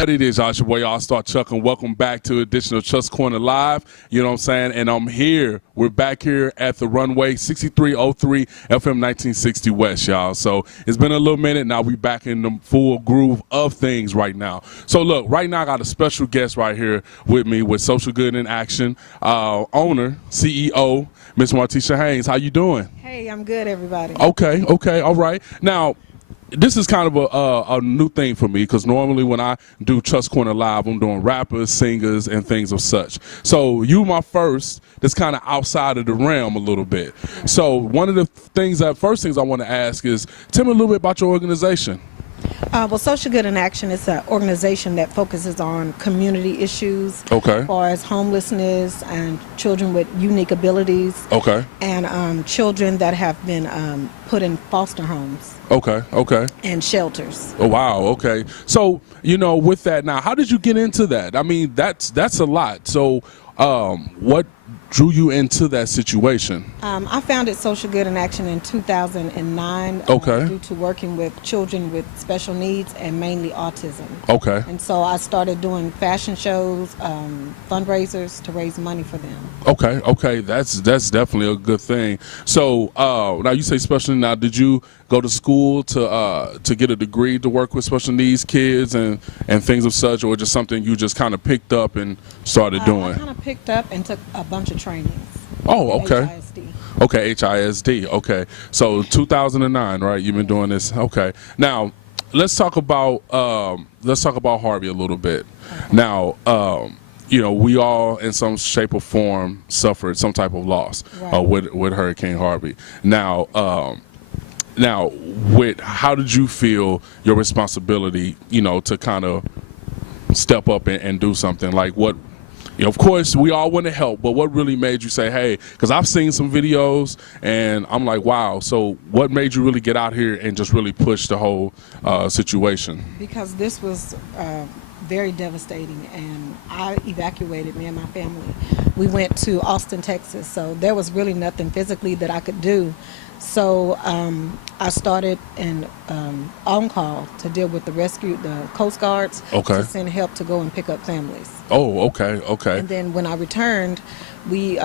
What it is, y'all. It's your boy, All-Star Chuck, and welcome back to edition of Chuck's Corner Live. You know what I'm saying? And I'm here. We're back here at the runway, 6303 FM 1960 West, y'all. So it's been a little minute. Now we back in the full groove of things right now. So look, right now I got a special guest right here with me with Social Good in Action, owner, CEO, Miss Martesha Haynes. How you doing? Hey, I'm good, everybody. Okay, all right. Now, this is kind of a new thing for me because normally when I do Chuck's Corner Live, I'm doing rappers, singers, and things of such. So you my first that's kind of outside of the realm a little bit. So one of the first things I want to ask is, tell me a little bit about your organization. Well, Social Good in Action is an organization that focuses on community issues, Okay. as far as homelessness and children with unique abilities, Okay. and children that have been put in foster homes. Okay. And shelters. Oh, wow. Okay. So, you know, with that now, how did you get into that? I mean, that's a lot. So, what drew you into that situation? I founded Social Good in Action in 2009 Okay. due to working with children with special needs and mainly autism. Okay. And so I started doing fashion shows, fundraisers to raise money for them. Okay. That's definitely a good thing. So, now you say special. Now, did you go to school to get a degree to work with special needs kids and things of such, or just something you just kind of picked up and started doing? I kind of picked up and took a bunch of trainings. Oh, okay. HISD. Okay, HISD. Okay, so 2009, right? You've been doing this. Okay, now let's talk about Harvey a little bit. Okay. Now, you know, we all in some shape or form suffered some type of loss Right. with Hurricane Harvey. Now, how did you feel your responsibility, you know, to kind of step up and do something like what? You know, of course, we all want to help, but what really made you say, hey, because I've seen some videos and I'm like, wow. So what made you really get out here and just really push the whole situation? Because this was very devastating, and I evacuated, me and my family. We went to Austin, Texas, so there was really nothing physically that I could do. So I started an on-call to deal with the Coast Guards, Okay. to send help to go and pick up families. Oh, okay. And then when I returned, we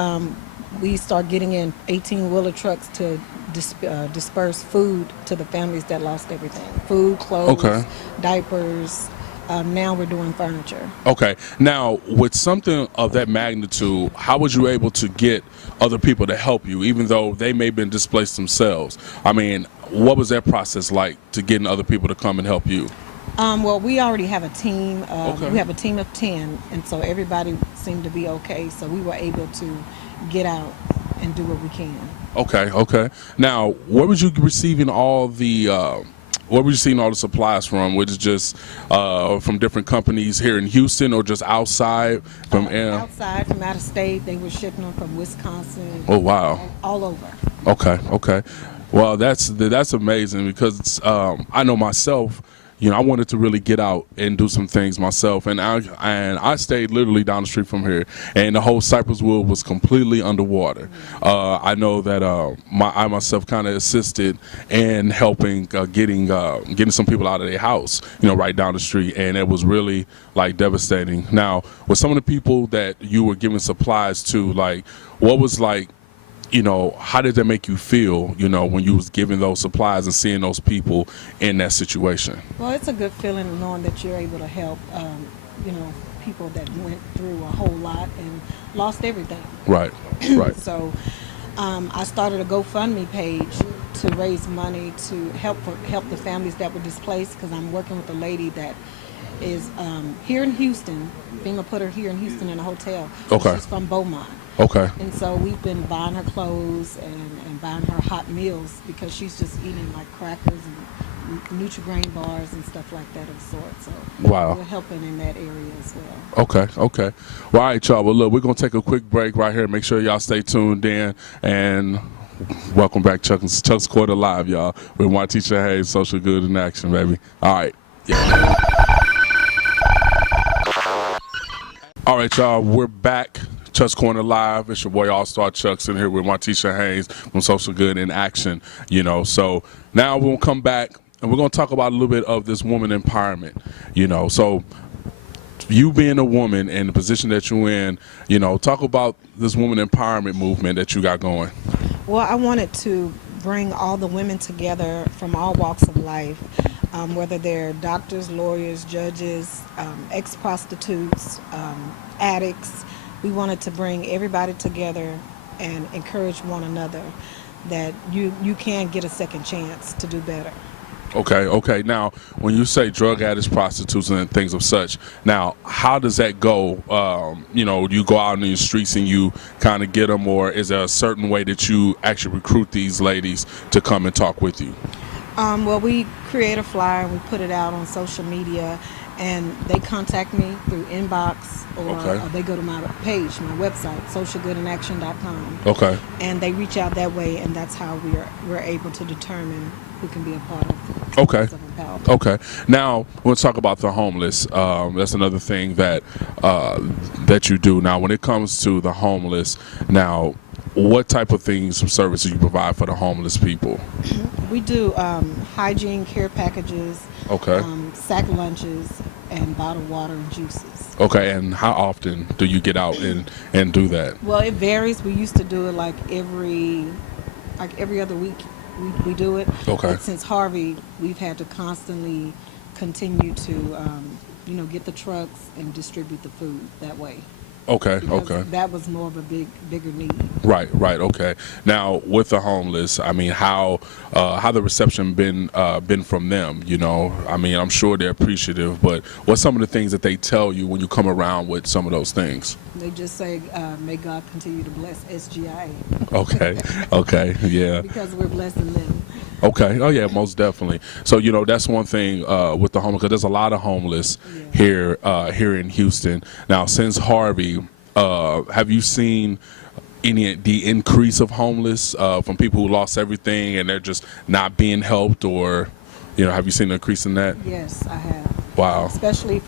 started getting in 18-wheeler trucks to disperse food to the families that lost everything. Food, clothes, Okay. diapers. Now we're doing furniture. Okay. Now, with something of that magnitude, how was you able to get other people to help you, even though they may have been displaced themselves? I mean, what was that process like to getting other people to come and help you? Well, we already have a team. Okay. We have a team of 10, and so everybody seemed to be okay. So we were able to get out and do what we can. Okay. Now, where was you receiving all the where were you seeing all the supplies from? Was it just from different companies here in Houston, or just outside from outside, from out of state? They were shipping them from Wisconsin. Oh, wow. All over. Okay. Well, that's amazing because I know myself. You know, I wanted to really get out and do some things myself, and I stayed literally down the street from here, and the whole Cypress Wood was completely underwater. I know that I myself kind of assisted in helping getting some people out of their house, you know, right down the street, and it was really like devastating. Now, with some of the people that you were giving supplies to, like, what was like, you know, how did that make you feel, you know, when you was giving those supplies and seeing those people in that situation? Well, it's a good feeling knowing that you're able to help, you know, people that went through a whole lot and lost everything. Right. So I started a GoFundMe page to raise money to help the families that were displaced, because I'm working with a lady that is here in Houston. FEMA put her here in Houston in a hotel. Okay. She's from Beaumont. Okay. And so we've been buying her clothes and buying her hot meals, because she's just eating like crackers and Nutri-Grain bars and stuff like that of the sort. So Wow. we're helping in that area as well. Okay. Well, all right, y'all. Well, look, we're going to take a quick break right here. Make sure y'all stay tuned in. And welcome back, Chuck's Corner Live, y'all, with Martesha Haynes, Social Good in Action, baby. All right. Yeah. All right, y'all. We're back. Chuck's Corner Live. It's your boy All-Star Chuck sitting here with Martesha Haynes from Social Good in Action. You know, so now we'll come back and we're going to talk about a little bit of this woman empowerment. You know, so you being a woman and the position that you're in, talk about this woman empowerment movement that you got going. Well, I wanted to bring all the women together from all walks of life, whether they're doctors, lawyers, judges, ex-prostitutes, addicts. We wanted to bring everybody together and encourage one another that you can get a second chance to do better. Okay. Now, when you say drug addicts, prostitutes, and things of such, now, how does that go? You go out in the streets and you kind of get them, or is there a certain way that you actually recruit these ladies to come and talk with you? Well, we create a flyer and we put it out on social media, and they contact me through inbox or they go to my page, my website, socialgoodinaction.com. Okay. And they reach out that way, and that's how we're able to determine who can be a part of the Okay. of empowerment. Okay. Now, let's talk about the homeless. That's another thing that you do. Now, when it comes to the homeless, now, what type of things or services you provide for the homeless people? We do hygiene care packages, Okay. sack lunches, and bottled water and juices. Okay. And how often do you get out and do that? Well, it varies. We used to do it like every other week. We do it. Okay. But since Harvey, we've had to constantly continue to, get the trucks and distribute the food that way. Okay. Because Okay. that was more of a bigger need. Right. Okay. Now, with the homeless, I mean, how the reception been from them? I mean, I'm sure they're appreciative, but what's some of the things that they tell you when you come around with some of those things? They just say, may God continue to bless SGIA. Okay. Yeah. Because we're blessing them. Okay. Oh yeah, most definitely. So that's one thing with the homeless, because there's a lot of homeless here in Houston. Now, since Harvey, have you seen the increase of homeless from people who lost everything and they're just not being helped, or have you seen an increase in that? Yes, I have. Wow. Especially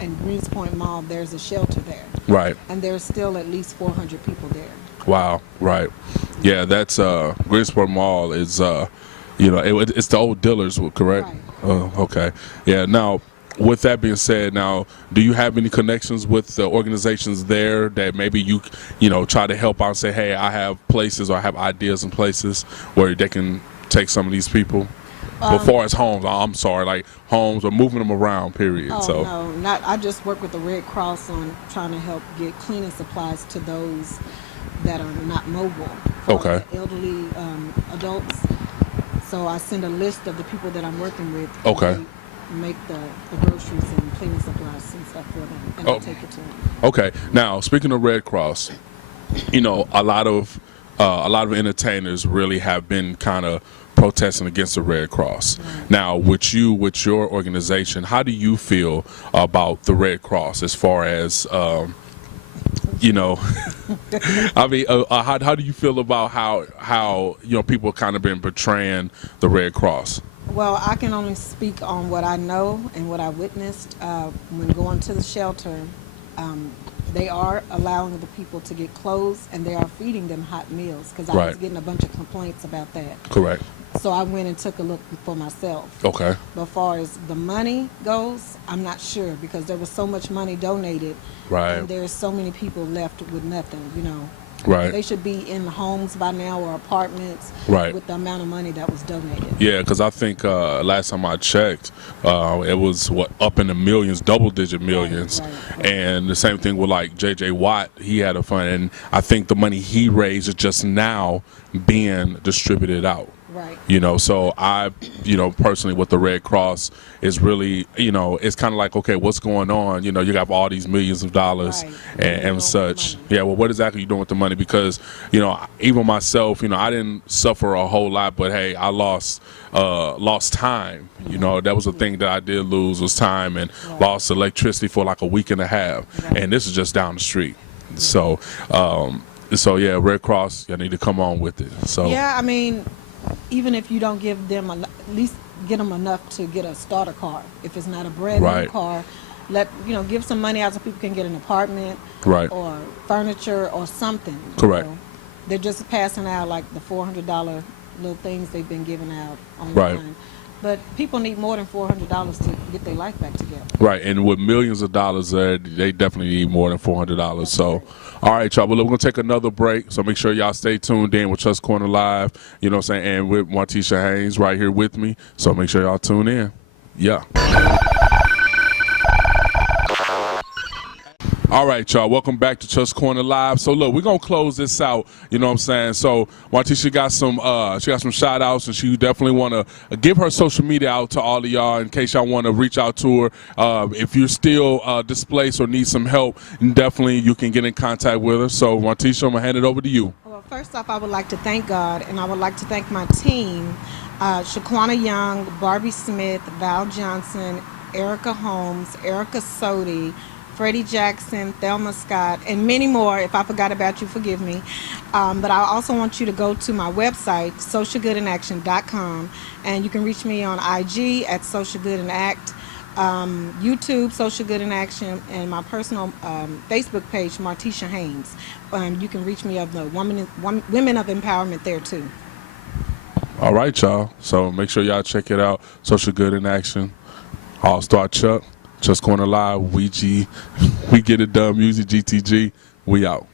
in Greenspoint Mall, there's a shelter there. Right. And there's still at least 400 people there. Wow. Right. Yeah, that's Greenspoint Mall is it's the old dealers, correct? Right. Okay. Yeah. Now, with that being said, now, do you have any connections with the organizations there that maybe you try to help out and say, hey, I have places or I have ideas and places where they can take some of these people? As far as homes, I'm sorry, like homes or moving them around, period. No, not. I just work with the Red Cross on trying to help get cleaning supplies to those that are not mobile. Okay. Elderly adults. So I send a list of the people that I'm working with. Okay. And they make the groceries and cleaning supplies and stuff for them, and I take it to them. Okay. Now, speaking of Red Cross, a lot of entertainers really have been kind of protesting against the Red Cross. Right. Now, with your organization, how do you feel about the Red Cross as far as I mean, how do you feel about how people kind of been portraying the Red Cross? Well, I can only speak on what I know and what I witnessed when going to the shelter. They are allowing the people to get clothes, and they are feeding them hot meals, because I was getting a bunch of complaints about that. Correct. So I went and took a look for myself. Okay. But as far as the money goes, I'm not sure, because there was so much money donated. Right. And there's so many people left with nothing, Right. They should be in homes by now or apartments. Right. With the amount of money that was donated. Yeah, because I think last time I checked, it was up in the millions, double-digit millions. Right. And the same thing with like J.J. Watt. He had a fund, and I think the money he raised is just now being distributed out. Right. So I, personally with the Red Cross is really, it's kind of like, okay, what's going on? You got all these millions of dollars Right. and such. Yeah, well, what exactly are you doing with the money? Because, even myself, I didn't suffer a whole lot, but hey, I lost time. That was a thing that I did lose, was time, and lost electricity for like a week and a half. Right. And this is just down the street. So yeah, Red Cross, you need to come on with it. So yeah, I mean, even if you don't give them at least get them enough to get a starter car. If it's not a brand new car, give some money out so people can get an apartment, right, or furniture or something. Correct. They're just passing out like the $400 little things they've been giving out online. Right. But people need more than $400 to get their life back together. Right, and with millions of dollars, they definitely need more than $400. So, all right, y'all. Well, we're gonna take another break. So make sure y'all stay tuned in with Trust Corner Live. You know what I'm saying, and with Martesha Haynes right here with me. So make sure y'all tune in. Yeah. All right, y'all. Welcome back to Trust Corner Live. So look, we're gonna close this out. You know what I'm saying? So Martesha got some shout outs, and she definitely wanna give her social media out to all of y'all in case y'all wanna reach out to her. If you're still displaced or need some help, definitely you can get in contact with her. So Martesha, I'm gonna hand it over to you. Well, first off, I would like to thank God, and I would like to thank my team, Shaquana Young, Barbie Smith, Val Johnson, Erica Holmes, Erica Sodi, Freddie Jackson, Thelma Scott, and many more. If I forgot about you, forgive me. But I also want you to go to my website, socialgoodinaction.com, and you can reach me on IG at socialgoodinact, YouTube, Social Good in Action, and my personal Facebook page, Martesha Haynes. You can reach me of the Women of Empowerment there too. All right, y'all. So make sure y'all check it out. Social Good in Action. All Star Chuck. Just Corner Live, we get it done. Music GTG, we out.